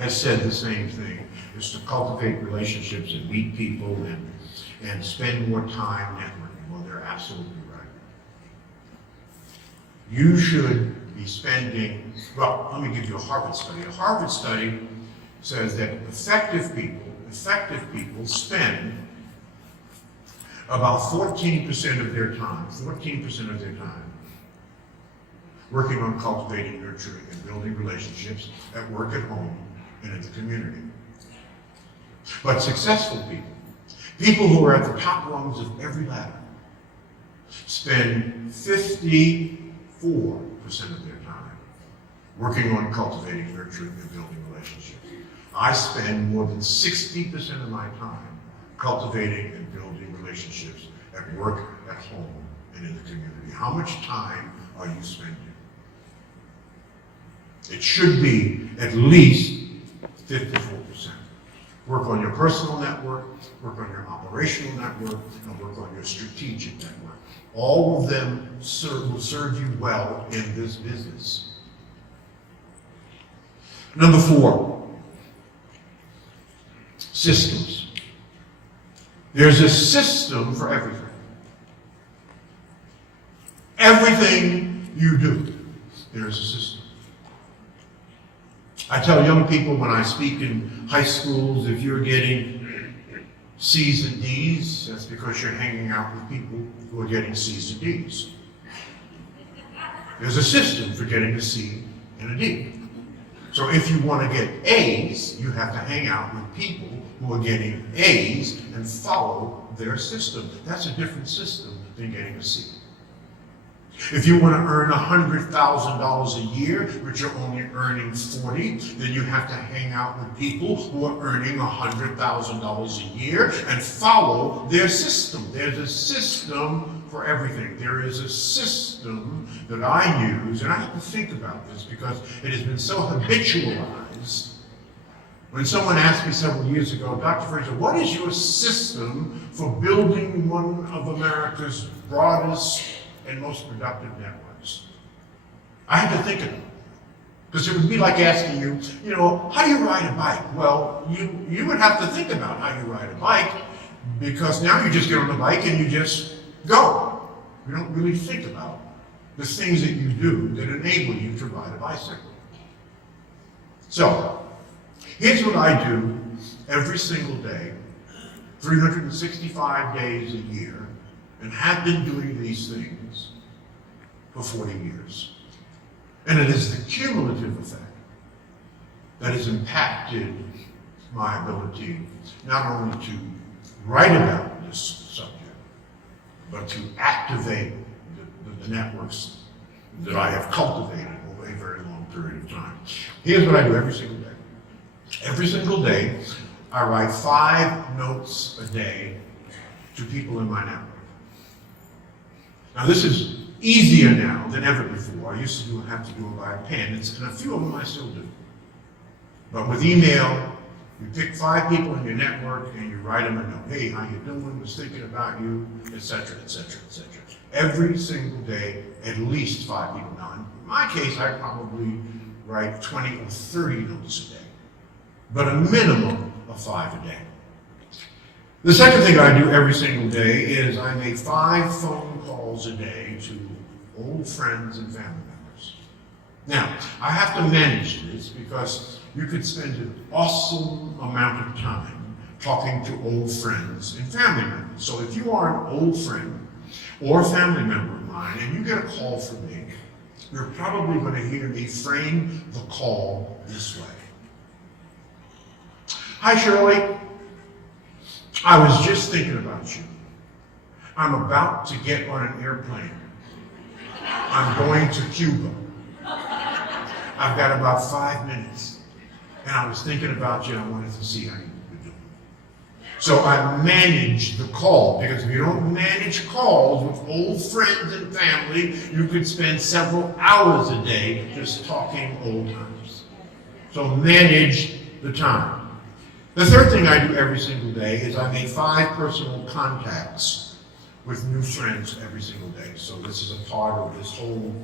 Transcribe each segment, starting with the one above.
has said the same thing, is to cultivate relationships and meet people and spend more time networking. Well, they're absolutely right. You should be spending, well, let me give you a Harvard study. A Harvard study says that effective people spend about 14% of their time, working on cultivating, nurturing, and building relationships at work, at home, and in the community. But successful people who are at the top rungs of every ladder, spend 54% of their time working on cultivating, nurturing, and building relationships. I spend more than 60% of my time cultivating and building relationships at work, at home, and in the community. How much time are you spending? It should be at least 54%. Work on your personal network, work on your operational network, and work on your strategic network. All of them will serve you well in this business. Number 4, systems. There's a system for everything. Everything you do, there's a system. I tell young people when I speak in high schools, if you're getting C's and D's, that's because you're hanging out with people who are getting C's and D's. There's a system for getting a C and a D. So if you want to get A's, you have to hang out with people who are getting A's and follow their system. That's a different system than getting a C. If you want to earn $100,000 a year, but you're only earning 40, then you have to hang out with people who are earning $100,000 a year and follow their system. There's a system for everything. There is a system that I use, and I have to think about this because it has been so habitualized. When someone asked me several years ago, Dr. Fraser, what is your system for building one of America's broadest and most productive networks? I had to think of it. Because it would be like asking you, how do you ride a bike? Well, you would have to think about how you ride a bike, because now you just get on the bike and you just go. You don't really think about the things that you do that enable you to ride a bicycle. So, here's what I do every single day, 365 days a year, and have been doing these things for 40 years. And it is the cumulative effect that has impacted my ability not only to write about this subject, but to activate the networks that I have cultivated over a very long period of time. Here's what I do every single day. Every single day, I write 5 notes a day to people in my network. Now this is easier now than ever before. I used to have to do it by a pen, and a few of them I still do. But with email, you pick 5 people in your network and you write them a note. Hey, how you doing? Was thinking about you, etc., etc., etc. Every single day, at least 5 people. Now, in my case, I probably write 20 or 30 notes a day, but a minimum of 5 a day. The second thing I do every single day is I make 5 phone calls a day to old friends and family members. Now, I have to manage this because you could spend an awesome amount of time talking to old friends and family members. So if you are an old friend or a family member of mine and you get a call from me, you're probably going to hear me frame the call this way. Hi, Shirley. I was just thinking about you. I'm about to get on an airplane. I'm going to Cuba. I've got about 5 minutes. And I was thinking about you and I wanted to see how you were doing. So I managed the call, because if you don't manage calls with old friends and family, you could spend several hours a day just talking old times. So manage the time. The third thing I do every single day is I make 5 personal contacts with new friends every single day. So this is a part of this whole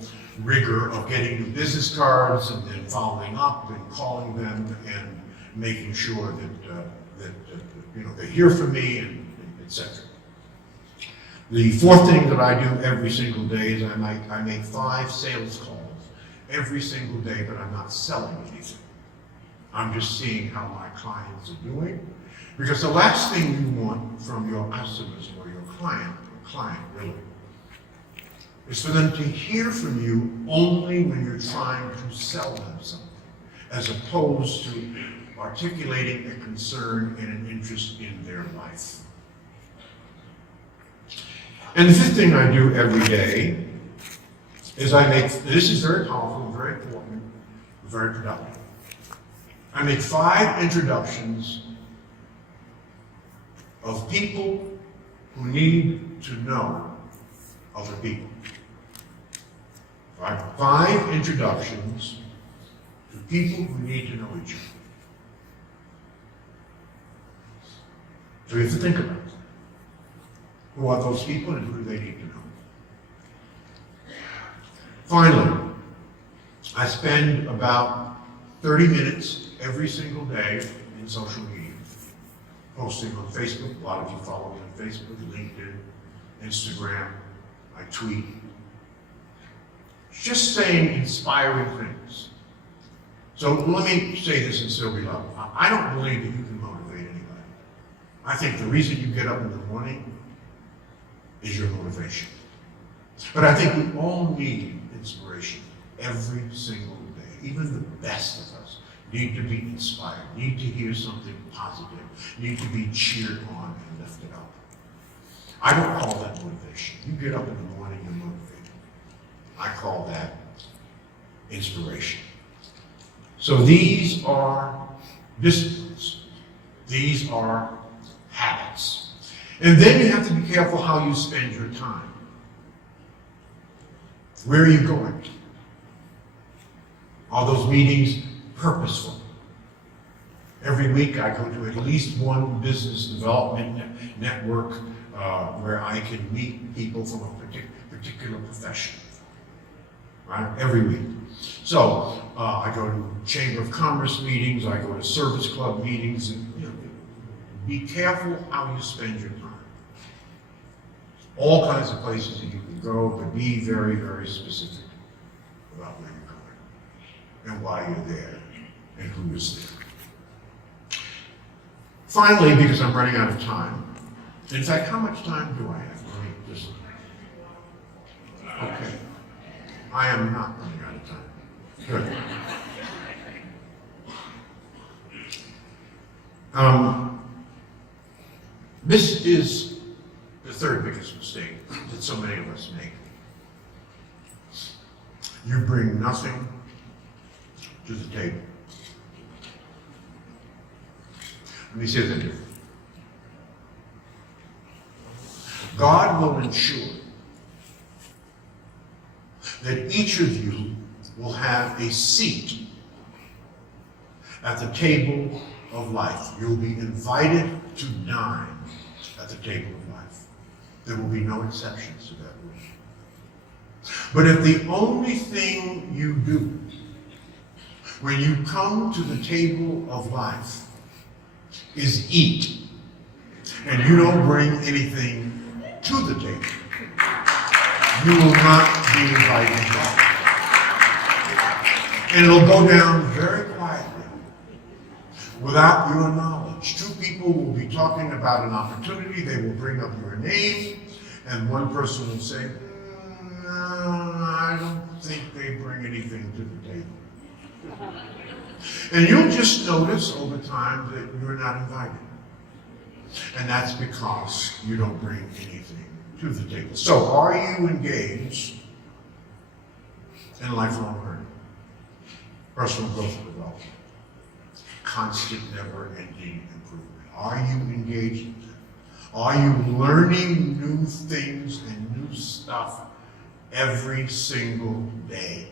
rigor of getting new business cards and then following up and calling them and making sure that they hear from me and etc. The fourth thing that I do every single day is I make 5 sales calls every single day, but I'm not selling anything. I'm just seeing how my clients are doing. Because the last thing you want from your customers or your client really, is for them to hear from you only when you're trying to sell them something, as opposed to articulating a concern and an interest in their life. And the fifth thing I do every day is this is very powerful, very important, very productive. I make 5 introductions of people who need to know other people. 5 introductions to people who need to know each other. So you have to think about it. Who are those people and who do they need to know? Finally, I spend about 30 minutes every single day in social media. Posting on Facebook. A lot of you follow me on Facebook, LinkedIn, Instagram. I tweet. Just saying inspiring things. So let me say this and still be love. I don't believe that you can motivate anybody. I think the reason you get up in the morning is your motivation. But I think we all need inspiration every single day. Even the best of us need to be inspired, need to hear something positive, need to be cheered on and lifted up. I don't call that motivation. You get up in the morning, you're motivated. I call that inspiration. So these are disciplines. These are habits. And then you have to be careful how you spend your time. Where are you going? Are those meetings purposeful? Every week I go to at least one business development network where I can meet people from a particular profession, right? Every week. So I go to Chamber of Commerce meetings, I go to service club meetings, and be careful how you spend your time. All kinds of places that you can go, but be very, very specific about where you're going and why you're there and who is there. Finally, because I'm running out of time, in fact, how much time do I have? Let me just, okay. I am not running out of time. Good. This is the third biggest mistake that so many of us make. You bring nothing to the table. Let me say that differently. God will ensure that each of you will have a seat at the table of life. You'll be invited to dine at the table of life. There will be no exceptions to that rule. But if the only thing you do when you come to the table of life is eat, and you don't bring anything to the table, you will not be invited back. And it'll go down very quietly, without your knowledge. 2 people will be talking about an opportunity, they will bring up your name, and one person will say, no, I don't think they bring anything to the table. And you'll just notice over time that you're not invited. And that's because you don't bring anything to the table. So are you engaged in lifelong learning, personal growth and development, constant, never-ending improvement? Are you engaged in that? Are you learning new things and new stuff every single day?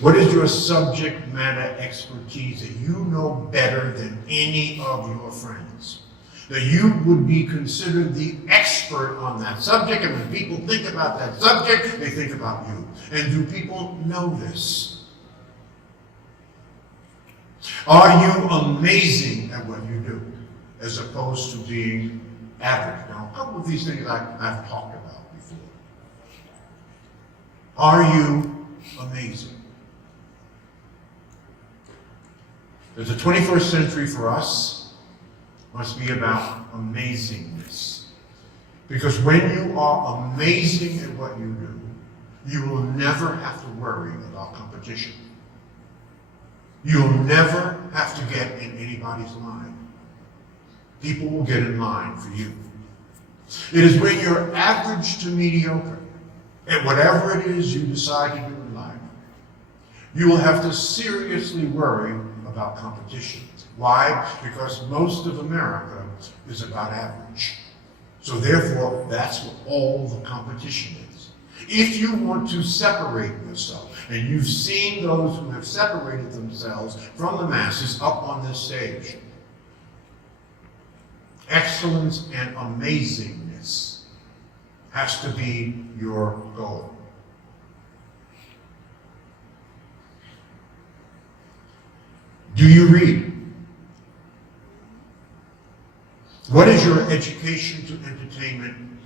What is your subject matter expertise that you know better than any of your friends? that you would be considered the expert on that subject, and when people think about that subject, they think about you. And do people know this? Are you amazing at what you do, as opposed to being average? Now, a couple of these things I've talked about before. Are you amazing? The 21st century for us must be about amazingness. Because when you are amazing at what you do, you will never have to worry about competition. You'll never have to get in anybody's line. People will get in line for you. It is when you're average to mediocre at whatever it is you decide to do in life, you will have to seriously worry about competition. Why? Because most of America is about average. So therefore, that's what all the competition is. If you want to separate yourself, and you've seen those who have separated themselves from the masses up on this stage, excellence and amazingness has to be your goal. Do you read? What is your education to entertainment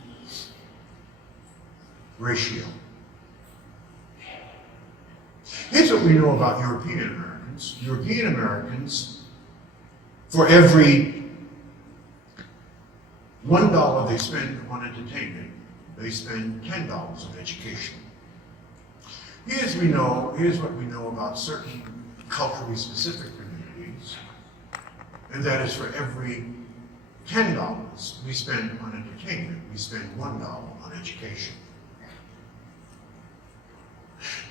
ratio? Here's what we know about European Americans. European Americans, for every $1 they spend on entertainment, they spend $10 on education. Here's what we know about certain culturally specific communities, and that is for every $10 we spend on entertainment, we spend $1 on education.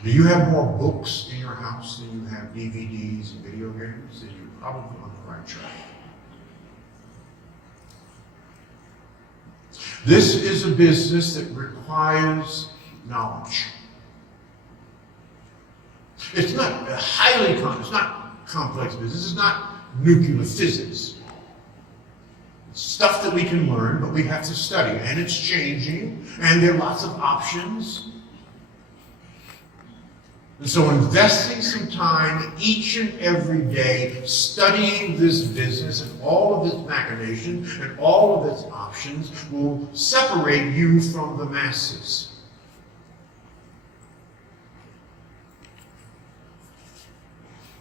Do you have more books in your house than you have DVDs and video games? Then you're probably on the right track. This is a business that requires knowledge. It's not it's not complex business. It's not nuclear physics. It's stuff that we can learn, but we have to study, and it's changing, and there are lots of options. And so investing some time each and every day studying this business and all of its machinations and all of its options will separate you from the masses.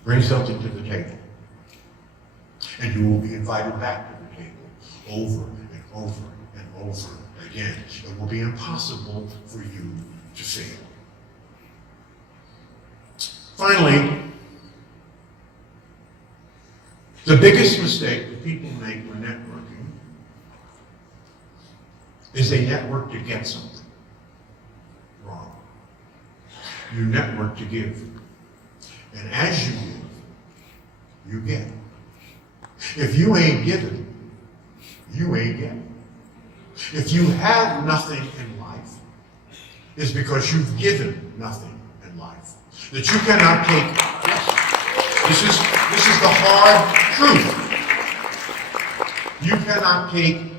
Bring something to the table, and you will be invited back to the table over and over and over again. It will be impossible for you to fail. Finally, the biggest mistake that people make when networking is they network to get something. Wrong. You network to give. And as you give, you get. If you ain't giving, you ain't getting. If you have nothing in life, it's because you've given nothing in life. That you cannot take. Yes, this is the hard truth. You cannot take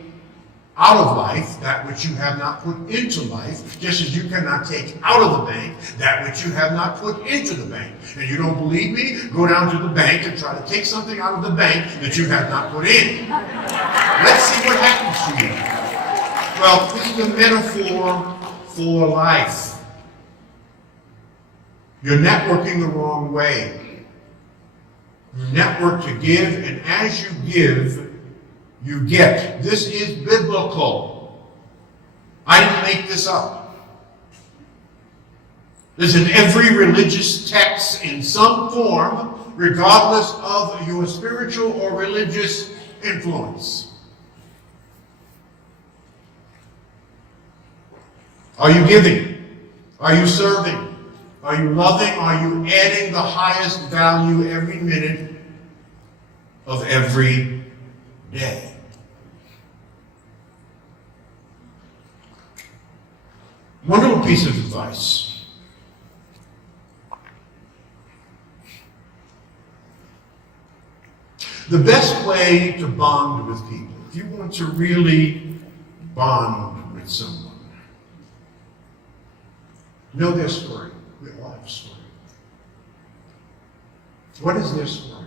out of life that which you have not put into life, just as you cannot take out of the bank that which you have not put into the bank. And you don't believe me? Go down to the bank and try to take something out of the bank that you have not put in. Let's see what happens to you. Well, this is a metaphor for life. You're networking the wrong way. You network to give, and as you give, you get. This is biblical. I didn't make this up. There's in every religious text in some form, regardless of your spiritual or religious influence. Are you giving? Are you serving? Are you loving? Are you adding the highest value every minute of every day? One little piece of advice. The best way to bond with people if you want to really bond with someone, know their story. We all have a story. What is their story?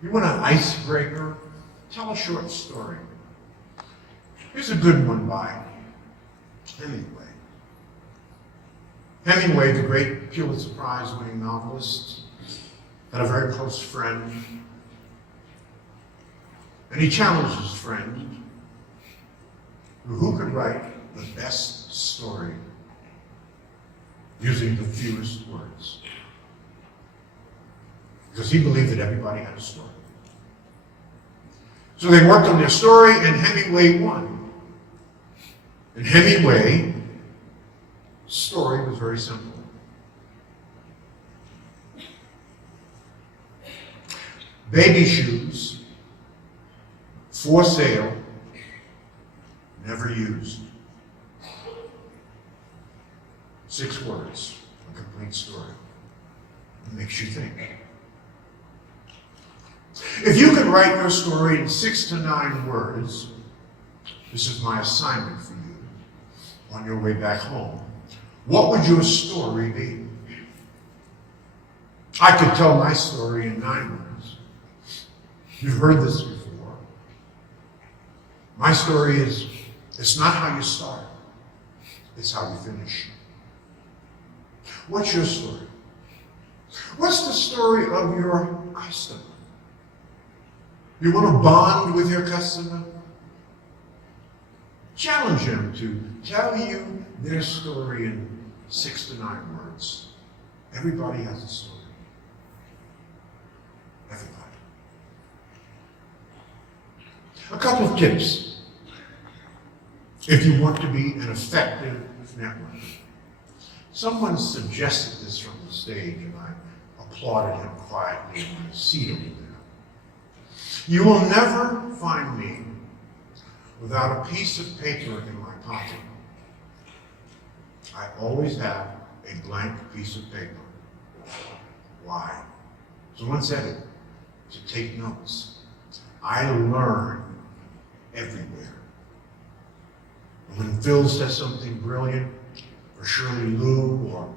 You want an icebreaker? Tell a short story. Here's a good one by Hemingway. Hemingway, the great Pulitzer Prize-winning novelist, had a very close friend, and he challenged his friend, who could write the best story using the fewest words. Because he believed that everybody had a story. So they worked on their story, and Hemingway won. And Hemingway's story was very simple. Baby shoes, for sale, never used. 6 words, a complete story. It makes you think. If you could write your story in 6 to 9 words, this is my assignment for you on your way back home, what would your story be? I could tell my story in 9 words. You've heard this before. My story is, it's not how you start, it's how you finish. What's your story? What's the story of your customer? You want to bond with your customer? Challenge them to tell you their story in 6 to 9 words. Everybody has a story. Everybody. A couple of tips if you want to be an effective networker. Someone suggested this from the stage, and I applauded him quietly in the seat over there. You will never find me without a piece of paper in my pocket. I always have a blank piece of paper. Why? Someone said it, to take notes. I learn everywhere. And when Phil says something brilliant, or Shirley Liu, or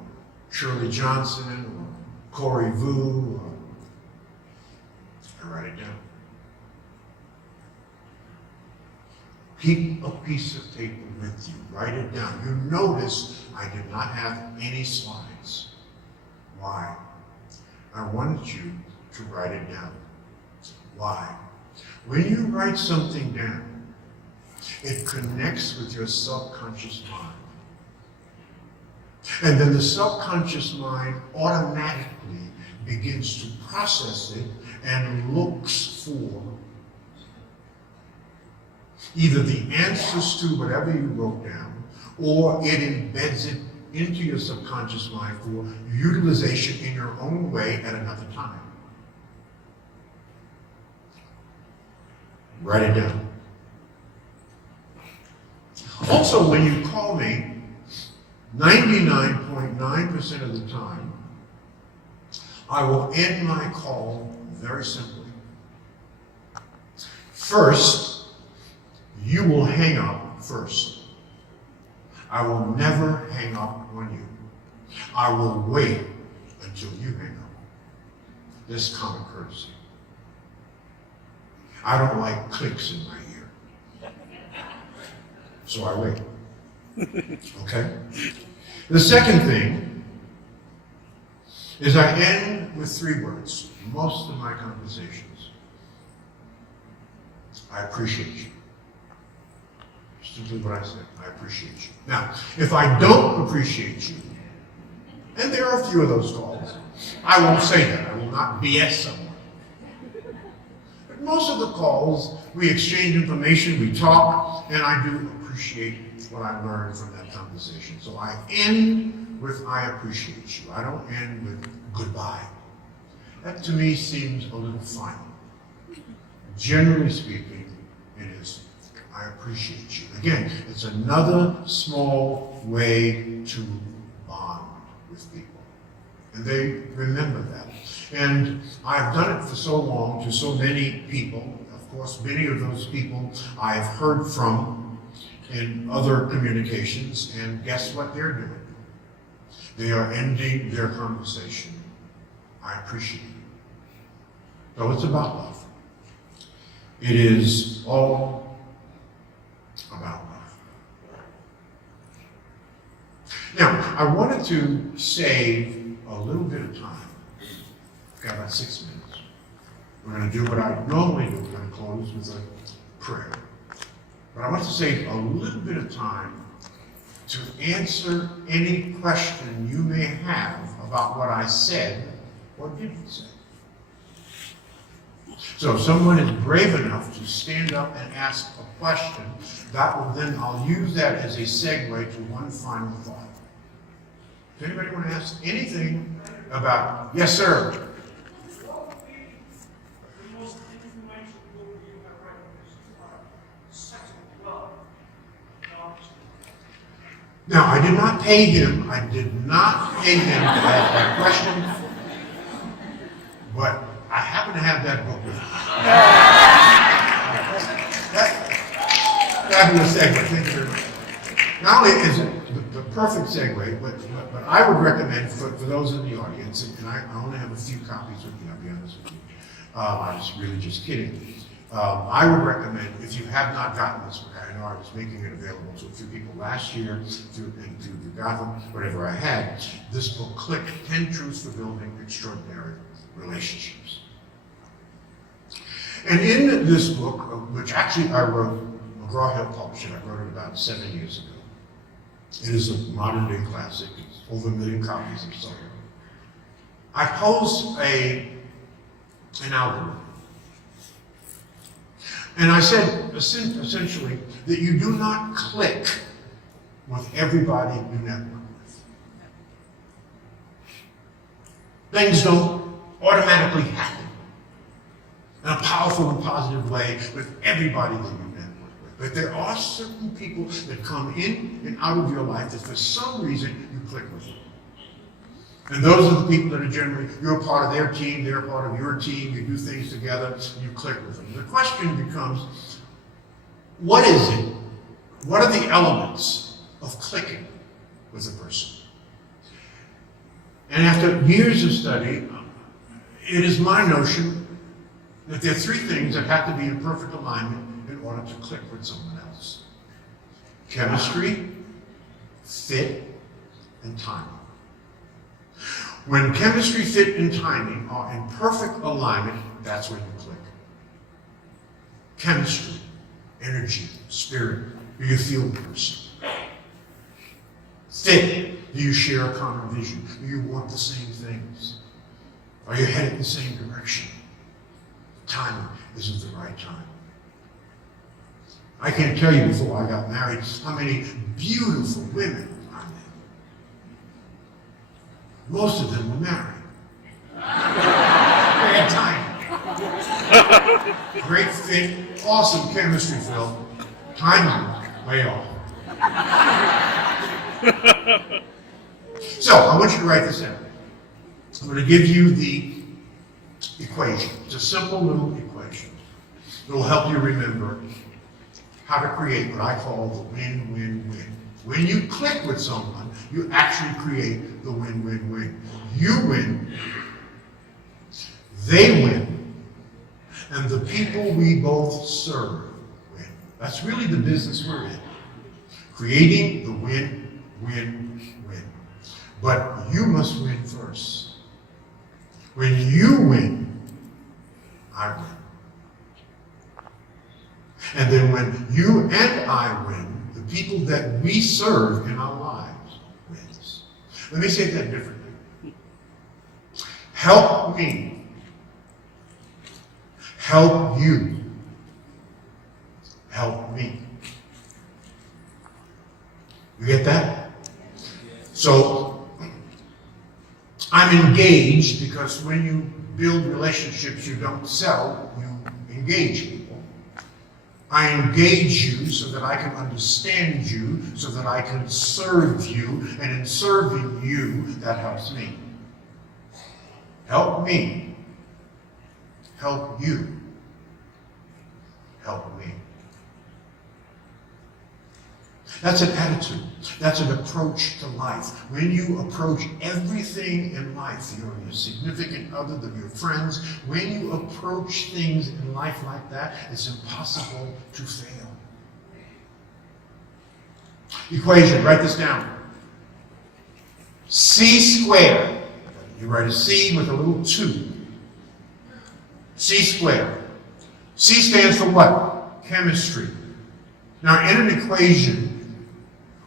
Shirley Johnson, or Corey Vu, I write it down. Keep a piece of paper with you. Write it down. You notice I did not have any slides. Why? I wanted you to write it down. Why? When you write something down, it connects with your subconscious mind. And then the subconscious mind automatically begins to process it and looks for either the answers to whatever you wrote down, or it embeds it into your subconscious mind for utilization in your own way at another time. Write it down. Also, when you call me, 99.9% of the time, I will end my call very simply. First, you will hang up first. I will never hang up on you. I will wait until you hang up. This is common courtesy. I don't like clicks in my ear. So I wait. Okay? The second thing is I end with 3 words. Most of my conversations. I appreciate you. Simply what I said. I appreciate you. Now, if I don't appreciate you, and there are a few of those calls, I won't say that. I will not BS someone. But most of the calls, we exchange information, we talk, and I do appreciate what I learned from that conversation. So I end with I appreciate you. I don't end with goodbye. That to me seems a little final. Generally speaking, it is I appreciate you. Again, it's another small way to bond with people. And they remember that. And I've done it for so long to so many people. Of course, many of those people I've heard from in other communications, and guess what they're doing? They are ending their conversation. I appreciate it. So it's about love. It is all about love. Now, I wanted to save a little bit of time. We've got about 6 minutes. We're going to do what I normally do. We're going to close with a prayer. But I want to save a little bit of time to answer any question you may have about what I said or didn't say. So if someone is brave enough to stand up and ask a question, that will then, I'll use that as a segue to one final thought. Does anybody want to ask anything about, yes, sir? Now, I did not pay him. I did not pay him to ask that question. But I happen to have that book with me. Fabulous segue. Thank you very much. Not only is it the perfect segue, but I would recommend for those in the audience, and I only have a few copies with me, I'll be honest with you. I was really just kidding. I would recommend, if you have not gotten this book, I know I was making it available to a few people last year, through Gotham, whatever I had, this book, Click, 10 Truths for Building Extraordinary Relationships. And in this book, which actually I wrote, McGraw-Hill published it, I wrote it about 7 years ago. It is a modern day classic, it's over 1 million copies and so on. I posed an algorithm. And I said, essentially, that you do not click with everybody you network with. Things don't automatically happen in a powerful and positive way with everybody that you network with. But there are certain people that come in and out of your life that for some reason you click with them. And those are the people that are generally, you're a part of their team, they're a part of your team, you do things together, you click with them. The question becomes, what is it? What are the elements of clicking with a person? And after years of study, it is my notion that there are 3 things that have to be in perfect alignment in order to click with someone else. Chemistry, fit, and timing. When chemistry, fit, and timing are in perfect alignment, that's when you click. Chemistry, energy, spirit, do you feel the person? Fit, do you share a common vision? Do you want the same things? Are you headed in the same direction? Timing, is it the right time? I can't tell you before I got married how many beautiful women I met. Most of them were married. Bad timing. Great fit, awesome chemistry, Phil. Timing, way off. So, I want you to write this down. I'm going to give you the equation. It's a simple little equation. It will help you remember how to create what I call the win-win-win. When you click with someone, you actually create the win-win-win. You win, they win, and the people we both serve win. That's really the business we're in. Creating the win-win-win. But you must win first. When you win, I win. And then when you and I win, the people that we serve in our lives wins. Let me say that differently. Help me. Help you. Help me. You get that? So, I'm engaged because when you build relationships, you don't sell, you engage people. I engage you so that I can understand you, so that I can serve you, and in serving you, that helps me. Help me. Help you. help me. That's an attitude. That's an approach to life. When you approach everything in life, your significant other, your friends, when you approach things in life like that, it's impossible to fail. Equation, write this down. C squared. You write a C with a little 2. C squared. C stands for what? Chemistry. Now, in an equation,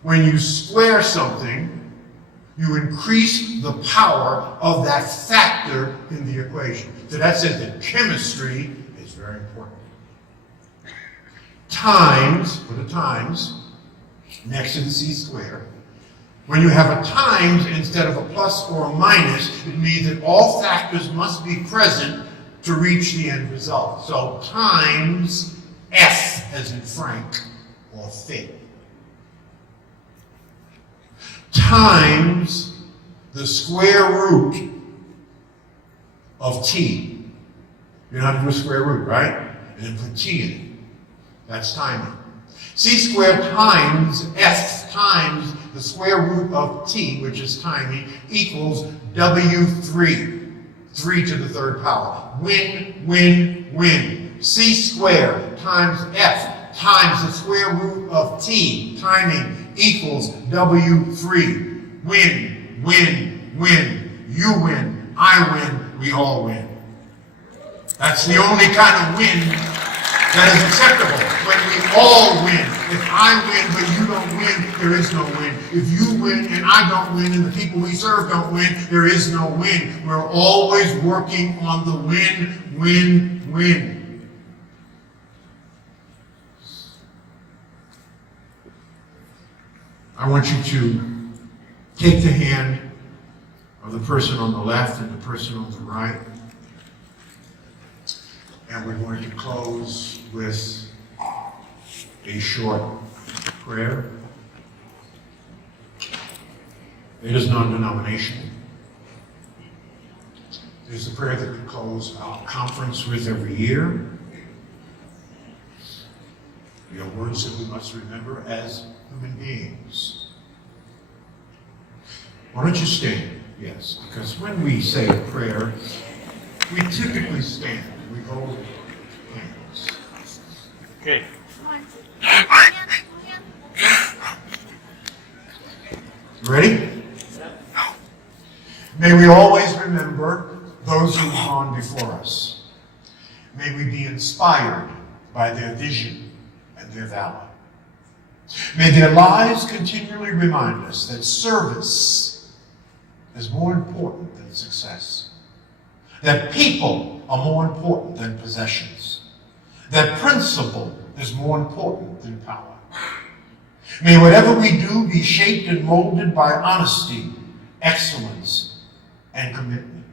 when you square something, you increase the power of that factor in the equation. So that says that chemistry is very important. Times, put a times next to the C squared. When you have a times instead of a plus or a minus, it means that all factors must be present to reach the end result. So times F as in Frank or fit. Times the square root of t. You know how to do a square root, right? And then put t in it. That's timing. C squared times F times the square root of t, which is timing, equals W3. 3 to the third power. Win, win, win. C squared times F times the square root of t, timing, equals W3. Win, win, win. You win, I win, we all win. That's the only kind of win that is acceptable. When we all win. If I win but you don't win, there is no win. If you win and I don't win and the people we serve don't win, there is no win. We're always working on the win, win, win. I want you to take the hand of the person on the left and the person on the right, and we're going to close with a short prayer. It is non-denominational. It is the prayer that we close our conference with every year. They are words that we must remember as human beings. Why don't you stand? Yes, because when we say a prayer, we typically stand and we hold hands. Okay. Ready? May we always remember those who have gone before us. May we be inspired by their vision and their valor. May their lives continually remind us that service is more important than success. That people are more important than possessions. That principle is more important than power. May whatever we do be shaped and molded by honesty, excellence, and commitment.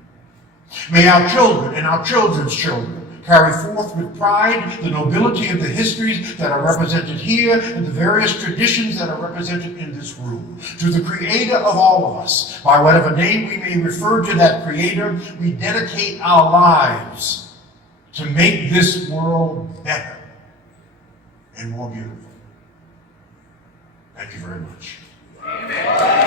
May our children and our children's children carry forth with pride the nobility of the histories that are represented here and the various traditions that are represented in this room. To the Creator of all of us, by whatever name we may refer to that Creator, we dedicate our lives to make this world better and more beautiful. Thank you very much. Amen.